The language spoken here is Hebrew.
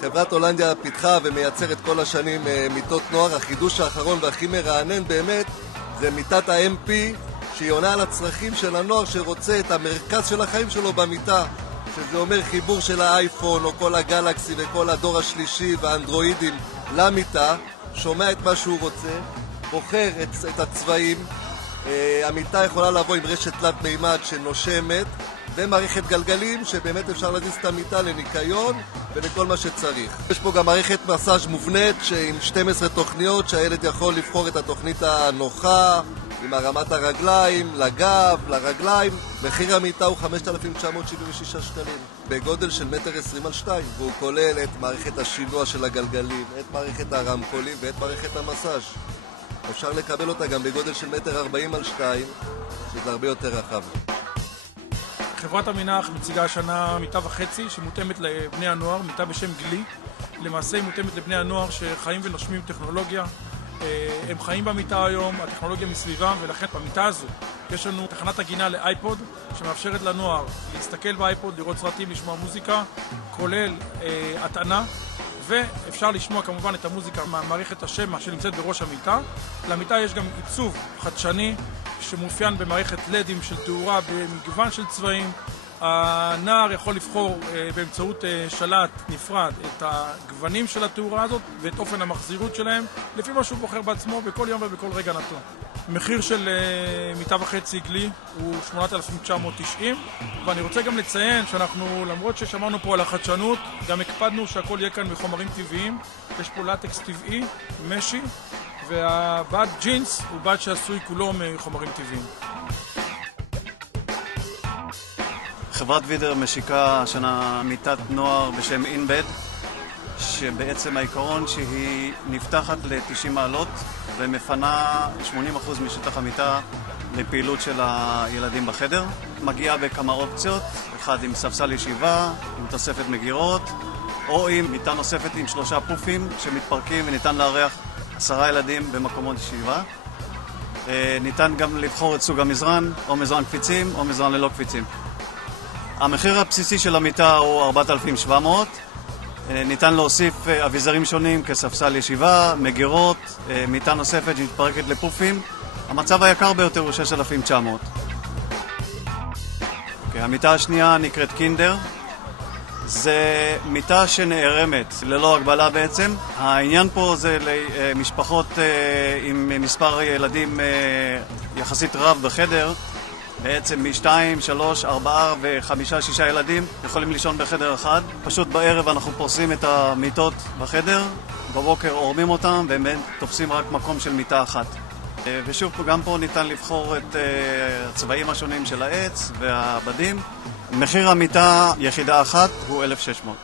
חברת הולנדיה פיתחה ומייצרת כל השנים מיטות נוער. החידוש האחרון והכי מרענן באמת זה מיטת ה-MP, שהיא עונה על הצרכים של הנוער שרוצה את המרכז של החיים שלו במיטה, שזה אומר חיבור של האייפון או כל הגלקסי וכל הדור השלישי והאנדרואידים למיטה, שומע את מה שהוא רוצה, בוחר את הצבעים. המיטה יכולה לבוא עם רשת תלת מימד שנושמת ומערכת גלגלים שבאמת אפשר להזיז את המיטה לניקיון ולכל מה שצריך. יש פה גם מערכת מסאז' מובנית עם 12 תוכניות שהילד יכול לבחור את התוכנית הנוחה עם הרמת הרגליים, לגב, לרגליים. מחיר המיטה הוא 5,976 שקלים בגודל של 1.20 על 2, והוא כולל את מערכת השינוע של הגלגלים, את מערכת הרמקולים ואת מערכת המסאז'. אפשר לקבל אותה גם בגודל של 1.40 על 2, שזה הרבה יותר רחב. חברת המנח מציגה השנה מיטה וחצי שמותאמת לבני הנוער, מיטה בשם גלי. למעשה היא מותאמת לבני הנוער שחיים ונושמים טכנולוגיה. הם חיים במיטה היום, הטכנולוגיה מסביבם, ולכן במיטה הזו יש לנו תחנת הגינה לאייפוד שמאפשרת לנוער להסתכל באייפוד, לראות סרטים, לשמוע מוזיקה, כולל הטענה, ואפשר לשמוע כמובן את המוזיקה מהמערכת השמע שנמצאת בראש המיטה. למיטה יש גם עיצוב חדשני שמאופיין במערכת לדים של תאורה במגוון של צבעים. הנער יכול לבחור באמצעות שלט נפרד את הגוונים של התאורה הזאת ואת אופן המחזירות שלהם לפי מה שהוא בוחר בעצמו בכל יום ובכל רגע נתון. מחיר של מיטה וחצי גלי הוא 8,990, ואני רוצה גם לציין שאנחנו, למרות ששמענו פה על החדשנות, גם הקפדנו שהכל יהיה כאן מחומרים טבעיים. יש פה לטקס טבעי, משי, והבד ג'ינס הוא בד שעשוי כולו מחומרים טבעיים. חברת וידר משיקה השנה מיטת נוער בשם אינבד, שבעצם העיקרון שהיא נפתחת ל-90 מעלות ומפנה 80% משטח המיטה לפעילות של הילדים בחדר. מגיעה בכמה אופציות, אחד עם ספסל ישיבה, עם תוספת מגירות, או עם מיטה נוספת עם 3 פופים שמתפרקים וניתן לארח 10 ילדים במקומות ישיבה. ניתן גם לבחור את סוג המזרן, או מזרן קפיצים או מזרן ללא קפיצים. המחיר הבסיסי של המיטה הוא 4,700. ניתן להוסיף אביזרים שונים כספסל ישיבה, מגירות, מיטה נוספת שמתפרקת לפופים. המצב היקר ביותר הוא 6,900. המיטה השנייה נקראת קינדר. זה מיטה שנערמת ללא הגבלה בעצם. העניין פה זה למשפחות עם מספר ילדים יחסית רב בחדר. בעצם מ-2, 3, 4 ו-5, 6 ילדים יכולים לישון בחדר אחד. פשוט בערב אנחנו פורסים את המיטות בחדר, בבוקר עורמים אותם והם תופסים רק מקום של מיטה אחת. ושוב, גם פה ניתן לבחור את הצבעים השונים של העץ והבדים. מחיר המיטה יחידה אחת הוא 1,600.